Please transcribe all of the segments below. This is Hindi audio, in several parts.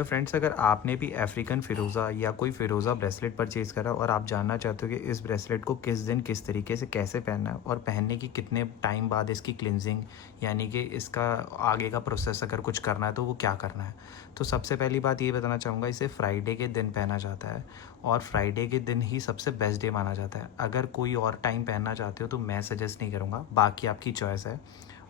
तो फ्रेंड्स, अगर आपने भी अफ्रीकन फ़िरोज़ा या कोई फ़िरोज़ा ब्रेसलेट परचेज़ करा और आप जानना चाहते हो कि इस ब्रेसलेट को किस दिन किस तरीके से कैसे पहनना है और पहनने की कितने टाइम बाद इसकी क्लिनजिंग यानी कि इसका आगे का प्रोसेस अगर कुछ करना है तो वो क्या करना है, तो सबसे पहली बात ये बताना चाहूँगा, इसे फ्राइडे के दिन पहना जाता है और फ्राइडे के दिन ही सबसे बेस्ट डे माना जाता है। अगर कोई और टाइम पहनना चाहते हो तो मैं सजेस्ट नहीं करूँगा, बाकी आपकी चॉइस है।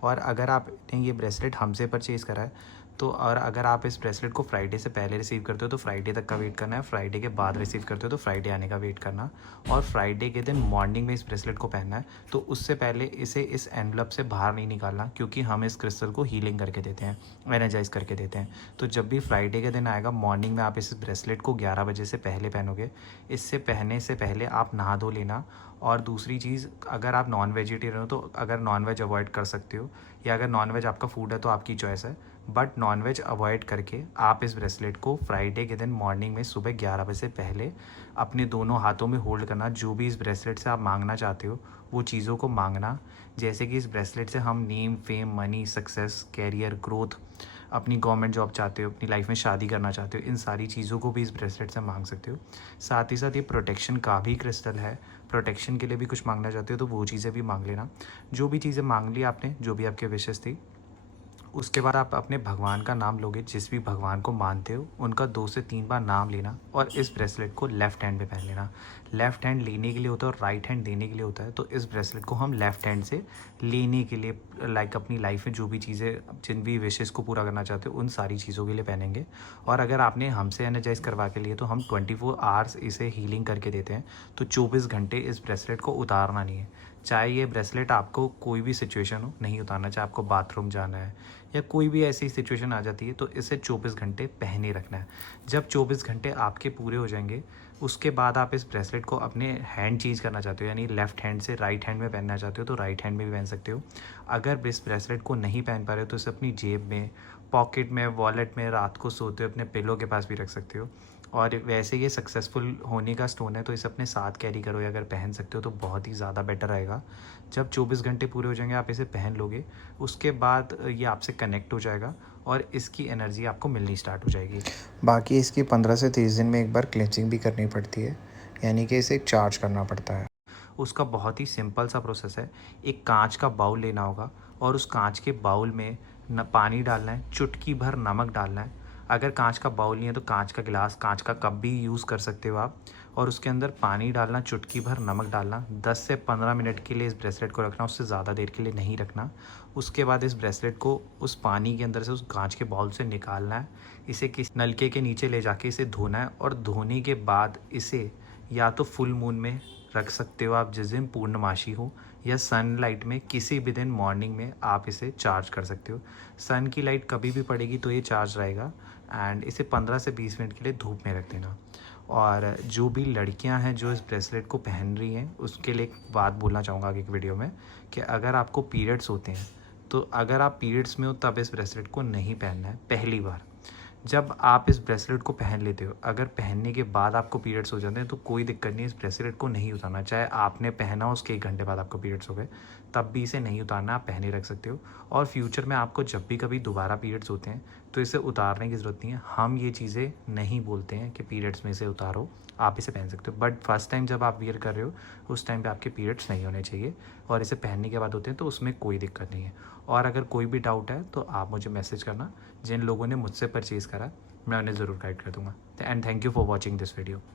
और अगर आपने ये ब्रेसलेट हमसे परचेज़ करा है तो और अगर आप इस ब्रेसलेट को फ्राइडे से पहले रिसीव करते हो तो फ्राइडे तक का वेट करना है, फ्राइडे के बाद रिसीव करते हो तो फ्राइडे आने का वेट करना, और फ्राइडे के दिन मॉर्निंग में इस ब्रेसलेट को पहनना है। तो उससे पहले इसे इस एनवलप से बाहर नहीं निकालना, क्योंकि हम इस क्रिस्टल को हीलिंग करके देते हैं, एनर्जाइज करके देते हैं। तो जब भी फ्राइडे के दिन आएगा मॉर्निंग में आप इस ब्रेसलेट को 11 बजे से पहले पहनोगे। इससे पहनने से पहले आप नहा धो लेना। और दूसरी चीज़, अगर आप नॉन वेजिटेरियन हो तो अगर नॉन वेज अवॉइड कर सकते हो, या अगर नॉन वेज आपका फूड है तो आपकी चॉइस है, बट नॉन वेज अवॉइड करके आप इस ब्रेसलेट को फ्राइडे के दिन मॉर्निंग में सुबह 11 बजे से पहले अपने दोनों हाथों में होल्ड करना। जो भी इस ब्रेसलेट से आप मांगना चाहते हो वो चीज़ों को मांगना, जैसे कि इस ब्रेसलेट से हम name, fame, money, success, career, growth, अपनी गवर्नमेंट जॉब चाहते हो, अपनी लाइफ में शादी करना चाहते हो, इन सारी चीज़ों को भी इस ब्रेसलेट से मांग सकते हो। साथ ही साथ ये प्रोटेक्शन का भी क्रिस्टल है, प्रोटेक्शन के लिए भी कुछ मांगना चाहते हो तो वो चीज़ें भी मांग लेना। जो भी चीज़ें मांग ली आपने, जो भी आपके विशेष थी, उसके बाद आप अपने भगवान का नाम लोगे, जिस भी भगवान को मानते हो उनका 2 से 3 बार नाम लेना, और इस ब्रेसलेट को लेफ़्ट हैंड में पहन लेना। लेफ़्ट हैंड लेने के लिए होता है और राइट हैंड देने के लिए होता है, तो इस ब्रेसलेट को हम लेफ़्ट हैंड से लेने के लिए, लाइक अपनी लाइफ में जो भी चीज़ें, जिन भी विशेज़ को पूरा करना चाहते हो उन सारी चीज़ों के लिए पहनेंगे। और अगर आपने हमसे एनर्जाइज़ करवा के लिए तो हम 24 आवर्स इसे हीलिंग करके देते हैं, तो 24 घंटे इस ब्रेसलेट को उतारना नहीं है। चाहे ये ब्रेसलेट आपको कोई भी सिचुएशन हो नहीं उतारना, चाहे आपको बाथरूम जाना है या कोई भी ऐसी सिचुएशन आ जाती है, तो इसे 24 घंटे पहने रखना है। जब 24 घंटे आपके पूरे हो जाएंगे उसके बाद आप इस ब्रेसलेट को अपने हैंड चेंज करना चाहते हो, यानी लेफ़्ट हैंड से राइट हैंड में पहनना चाहते हो तो राइट हैंड में भी पहन सकते हो। अगर इस ब्रेसलेट को नहीं पहन पा रहे हो तो इसे अपनी जेब में, पॉकेट में, वॉलेट में, रात को सोते हुए अपने पिलो के पास भी रख सकते हो। और वैसे ये सक्सेसफुल होने का स्टोन है तो इसे अपने साथ कैरी करो, या अगर पहन सकते हो तो बहुत ही ज़्यादा बेटर रहेगा। जब 24 घंटे पूरे हो जाएंगे आप इसे पहन लोगे, उसके बाद ये आपसे कनेक्ट हो जाएगा और इसकी एनर्जी आपको मिलनी स्टार्ट हो जाएगी। बाकी इसकी 15 से 30 दिन में एक बार क्लेंजिंग भी करनी पड़ती है, यानी कि इसे चार्ज करना पड़ता है। उसका बहुत ही सिंपल सा प्रोसेस है। एक कांच का बाउल लेना होगा और उस कांच के बाउल में न पानी डालना है, चुटकी भर नमक डालना है। अगर कांच का बाउल नहीं है तो कांच का गिलास, कांच का कप भी यूज़ कर सकते हो आप, और उसके अंदर पानी डालना, चुटकी भर नमक डालना, 10 से 15 मिनट के लिए इस ब्रेसलेट को रखना, उससे ज़्यादा देर के लिए नहीं रखना। उसके बाद इस ब्रेसलेट को उस पानी के अंदर से, उस कांच के बाउल से निकालना है, इसे किस नलके के नीचे ले जाके इसे धोना है, और धोने के बाद इसे या तो फुल मून में रख सकते हो आप, जिस दिन पूर्णमासी हो, या सनलाइट में किसी भी दिन मॉर्निंग में आप इसे चार्ज कर सकते हो। सन की लाइट कभी भी पड़ेगी तो ये चार्ज रहेगा। एंड इसे 15 से 20 मिनट के लिए धूप में रख देना। और जो भी लड़कियां हैं जो इस ब्रेसलेट को पहन रही हैं उसके लिए एक बात बोलना चाहूँगा आगे एक वीडियो में, कि अगर आपको पीरियड्स होते हैं तो अगर आप पीरियड्स में हो तब इस ब्रेसलेट को नहीं पहनना है पहली बार। जब आप इस ब्रेसलेट को पहन लेते हो, अगर पहनने के बाद आपको पीरियड्स हो जाते हैं तो कोई दिक्कत नहीं, इस ब्रेसलेट को नहीं उतारना। चाहे आपने पहना उसके 1 घंटे बाद आपको पीरियड्स हो गए तब भी इसे नहीं उतारना, आप पहने रख सकते हो। और फ्यूचर में आपको जब भी कभी दोबारा पीरियड्स होते हैं तो इसे उतारने की ज़रूरत नहीं है। हम ये चीज़ें नहीं बोलते हैं कि पीरियड्स में इसे उतारो, आप इसे पहन सकते हो, बट फर्स्ट टाइम जब आप वियर कर रहे हो उस टाइम पे आपके पीरियड्स नहीं होने चाहिए, और इसे पहनने के बाद होते हैं तो उसमें कोई दिक्कत नहीं है। और अगर कोई भी डाउट है तो आप मुझे मैसेज करना। जिन लोगों ने मुझसे परचेज़ करा मैं उन्हें ज़रूर गाइड कर दूँगा। And thank you for watching this video.